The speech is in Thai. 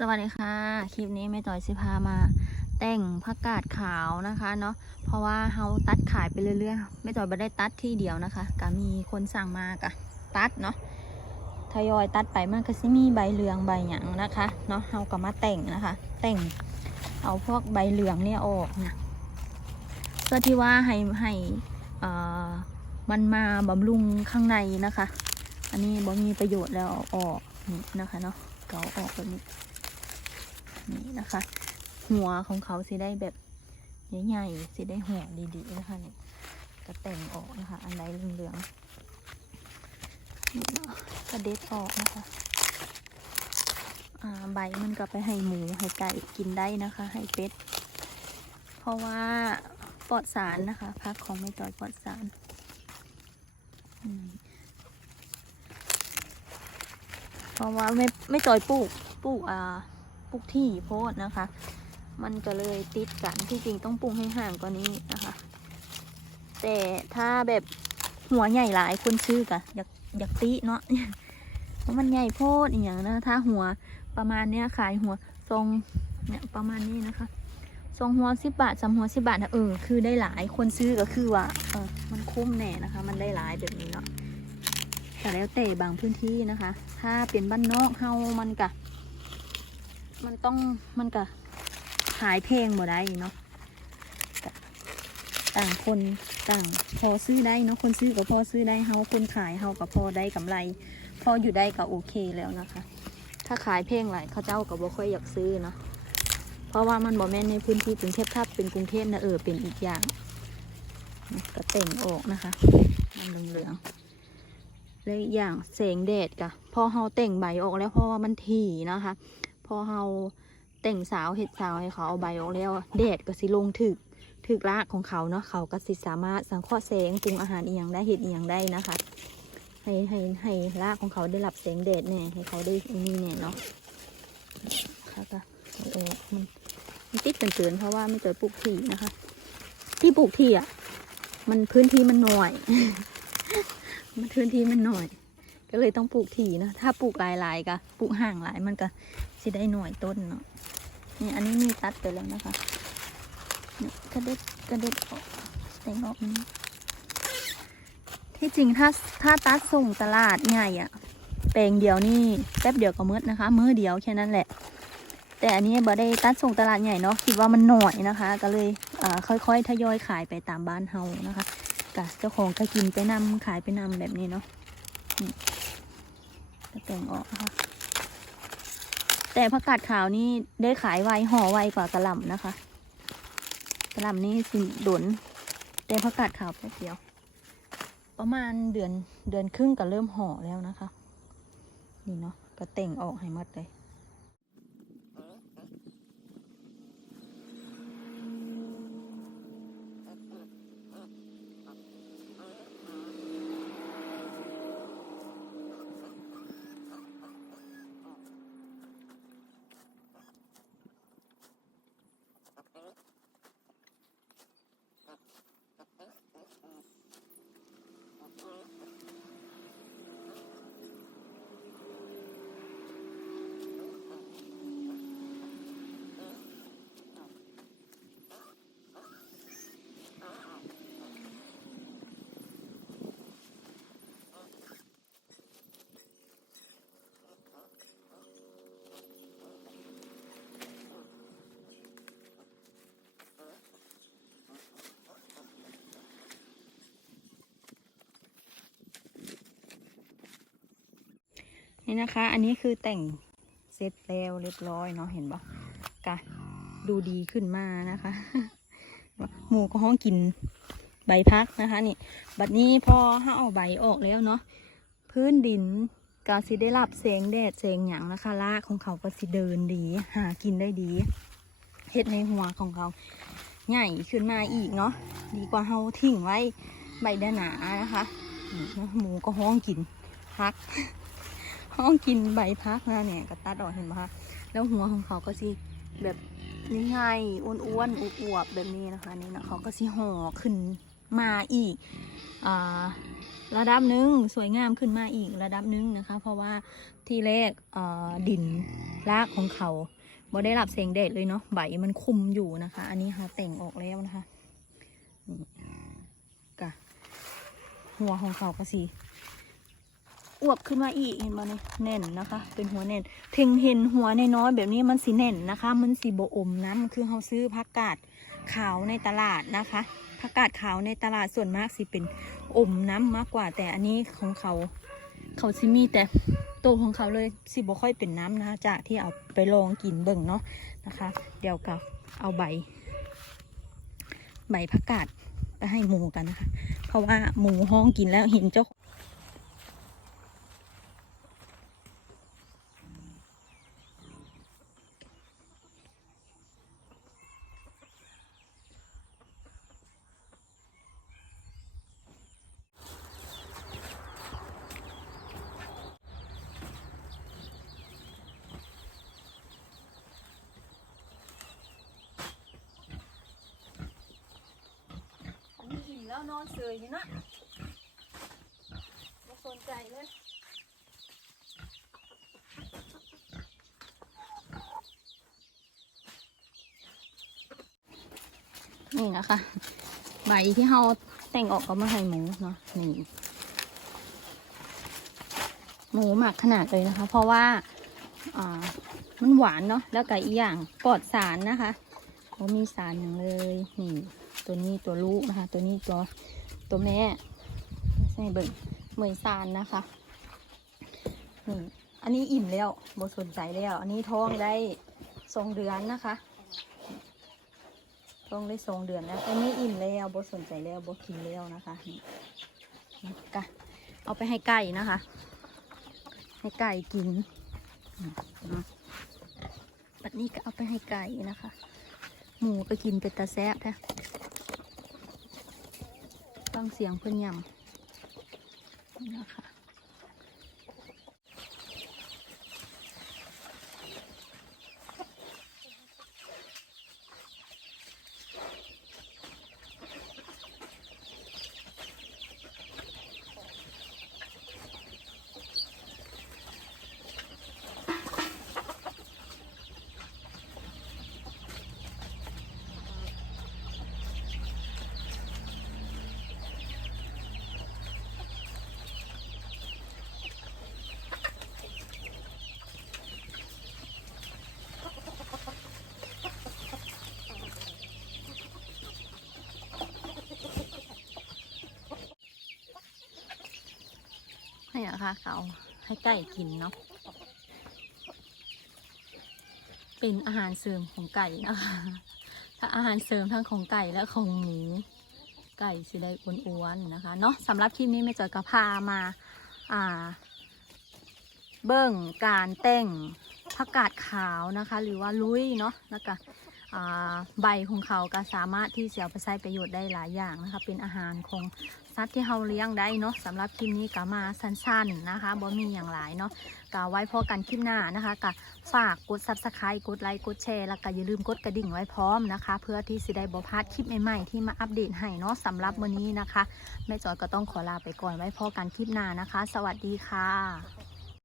สวัสดีค่ะ คลิปนี้แม่ต่อยสิพามาแต่งผักกาดขาวนะคะเนาะเพราะว่าเฮาตัดขายไปเรื่อยๆแม่ต่อยไม่ได้ตัดที่เดียวนะคะก็มีคนสั่งมากะตัดเนาะทยอยตัดไปมันก็สิมีใบเหลืองใบหยังนะคะเนาะเฮาก็มาแต่งนะคะ แต่งเอาพวกใบเหลืองเนี่ยออกนะเพื่อที่ว่าให้ให้เอ่อมันมาบำรุงข้างในนะคะ อันนี้บ่มีประโยชน์แล้วอออกนี่นะคะเนาะเกาออกแบบนี้ นี่นะคะ หัวของเขาสิได้แบบใหญ่ๆสิได้หัวดีๆนะคะเนี่ยก็แต่งออกนะคะ อันใดเหลืองๆนี่เนาะกระเด็ดออกนะคะใบมันก็ไปให้หมูให้ไก่กินได้นะคะ ให้เป็ด เพราะว่าปลอดสารนะคะพักของไม่ต่อยปลอดสารเพราะว่าไม่ไม่ต่อยปลูกปลูกอ่า ปลูกที่โพดนะคะ มันก็เลยติดกันที่จริงต้องปลูกให้ห่างกว่านี้นะคะ แต่ถ้าแบบหัวใหญ่หลายคนซื้อกะอยากอยากติเนาะเพราะมันใหญ่โพดอีกอย่างนะถ้าหัวประมาณเนี้ยขายหัวทรงเนี่ยประมาณนี้นะคะทรงหัวสิบบาทสามหัวสิบบาทนะเออคือได้หลายคนซื้อก็คือว่าเออมันคุ้มแน่นะคะ มันได้หลายแบบนี้เนาะแต่แล้วแต่บางพื้นที่นะคะ ถ้าเป็นบ้านนอกเฮามันกะ มันต้องมันก็ขายเพลงบ่ได้เนาะต่างคนต่างพอซื้อได้เนาะคนซื้อก็พอซื้อได้เฮาคนขายเฮาก็พอได้กำไร พออยู่ได้ก็โอเคแล้วนะคะ ถ้าขายเพลงหลายเขาเจ้าก็บ่ค่อยอยากซื้อเนาะเพราะว่ามันบ่แม่นในพื้นที่กรุงเทพถ้าเป็นกรุงเทพนะเออเป็นอีกอย่างก็แต่งออกนะคะมันเหลืองแล้วอีกอย่างแสงแดดกะพอเฮาแต่งใบออกแล้วเพราะว่ามันถี่นะคะ พอเฮาแต่งสาวเห็ดสาวให้เขาเอาใบออกแล้วแดดก็สิลงถึกถึกรากของเขาเนาะเขาก็สิสามารถสังเคราะห์แสงปรุงอาหารอียงได้เห็ดอียงได้นะคะ ให้ให้ให้รากของเขาได้รับแสงแดดแน่ให้เขาได้อันนี่แน่เนาะค่ะก็เออมันมันติดเป็นเตือนเพราะว่าไม่เจอปลูกที่นะคะ ที่ปลูกที่อะมันพื้นที่มันหน่อย มันพื้นที่มันหน่อย ก็เลยต้องปลูกถี่นะถ้าปลูกหลายๆก็ปลูกห่างหลายมันก็สิได้หน่วยต้นเนาะนี่อันนี้มีตัดไปแล้วนะคะกระเด็ดกระเด็ดออกแต่งออกนี้ที่จริงถ้าถ้าตัดส่งตลาดใหญ่อะแปลงเดียวนี่แป๊บเดียวก็มืดนะคะ มือเดียวแค่นั้นแหละ แต่อันนี้บ่ได้ตัดส่งตลาดใหญ่เนาะคิดว่ามันหน่อยนะคะ ก็เลยอ่าค่อยๆทยอยขายไปตามบ้านเฮานะคะกะเจ้าของก็กินไปนำขายไปนำแบบนี้เนาะ ก็แต่งออกนะคะแต่ผักกาดขาวนี่ได้ขายไวห่อไวกว่ากระหล่ำนะคะกระหล่ำนี่สิดนแต่ผักกาดขาวแป๊บเดียว ประมาณเดือนเดือนครึ่งก็เริ่มห่อแล้วนะคะ นี่เนาะก็แต่งออกให้หมดเลย นี่นะคะ อันนี้คือแต่งเสร็จแล้วเรียบร้อยเนาะเห็นปะกะดูดีขึ้นมานะคะ หมูก็ห้องกินใบพักนะคะนี่ บัดนี้พอห้าเอาใบออกแล้วเนาะพื้นดินก็สิได้รับแสงแดดแสงหยังนะคะรากของเขาก็สิเดินดี หากินได้ดีเห็ดในหัวของเขาใหญ่ขึ้นมาอีกเนาะดีกว่าเฮาทิ้งไว้ใบหนานะคะนี่นะหมูก็ห้องกินพัก ห้องกินใบพักนะเนี่ยก็ตัดออกเห็นไหมคะแล้วหัวของเขาก็สิแบบง่ายๆอ้วนๆอวบๆแบบนี้นะคะนี่นะเขาก็สิห่อขึ้นมาอีกอ่าระดับหนึ่งสวยงามขึ้นมาอีกระดับหนึ่งนะคะ เพราะว่าที่แรกเอ่อดินรากของเขาบ่ได้รับแสงแดดเลยเนาะใบมันคุมอยู่นะคะ อันนี้เขาแต่งออกแล้วนะคะกะหัวของเขาก็สี อวบขึ้นมาอีกเห็นบ่เนี่แน่นนะคะ เป็นหัวแน่นถึงเห็นหัวในน้อยแบบนี้มันสีแน่นนะคะ มันสีโบอมน้ำคือเขาซื้อผักกาดขาวในตลาดนะคะผักกาดขาวในตลาดส่วนมากสิเป็นอมน้ำมากกว่า แต่อันนี้ของเขา เขาซิมีแต่ตัวของเขาเลยสิบ่ค่อยเป็นน้ำนะคะจากที่เอาไปลองกินเบิ่งเนาะนะคะ เดี๋ยวกับเอาใบ ใบผักกาดไปให้หมูกันนะคะ เพราะว่าหมูห้องกินแล้วเห็นเจ้า นอนเสยอยู่นะไม่สนใจเลยนี่นะคะ ใบที่เราแต่งออกก็มาให้หมูเนาะนี่หมูหมักขนาดเลยนะคะ เพราะว่าอ่ามันหวานเนาะแล้วก็อีกอย่างปลอดสารนะคะไม่มีสารอย่างเลยนี่ ตัวนี้ตัวลูกนะคะ ตัวนี้ตัวตัวแม่ใช่เบิ่งเหมยซานนะคะนี่อันนี้อิ่มแล้วบสนใจแล้ว อันนี้ท้องได้สองเดือนนะคะท้องได้สองเดือนแล้วอันนี้อิ่มแล้วบสนใจแล้วบกินแล้วนะคะนี่นะเอาไปให้ไก่นะคะ ให้ไก่กินอืมเนาะแบบนี้ก็เอาไปให้ไก่นะคะ หมูก็กินเป็นตาแซบแท้ ฟังเสียงเพื่อนยำนะคะ ให้อะค่ะเขาให้ไก่กินเนาะเป็นอาหารเสริมของไก่นะคะถ้าอาหารเสริมทั้งของไก่และของหมูไก่สิได้อ้วนๆนะคะเนาะสำหรับคลิปนี้แม่จอยก็พามาอ่า เบิ่งการแต่งผักกาดขาวนะคะ หรือว่าลุยเนาะแล้วก็ใบของเขาก็สามารถที่จะเอาไปใช้ประโยชน์ได้หลายอย่างนะคะ เป็นอาหารของ สัตว์ที่เราเลี้ยงได้เนาะสำหรับคลิปนี้ก็มาสั้นๆนะคะบ่มีอย่างหลายเนาะก็ไว้พอกันคลิปหน้านะคะก็ฝากกด subscribe กดไลค์กดแชร์แล้วก็อย่าลืมกดกระดิ่งไว้พร้อมนะคะ เพื่อที่จะได้บ่พลาดคลิปใหม่ๆที่มาอัปเดตให้เนาะสำหรับวันนี้นะคะแม่จอยก็ต้องขอลาไปก่อนไว้พอกันคลิปหน้านะคะ สวัสดีค่ะ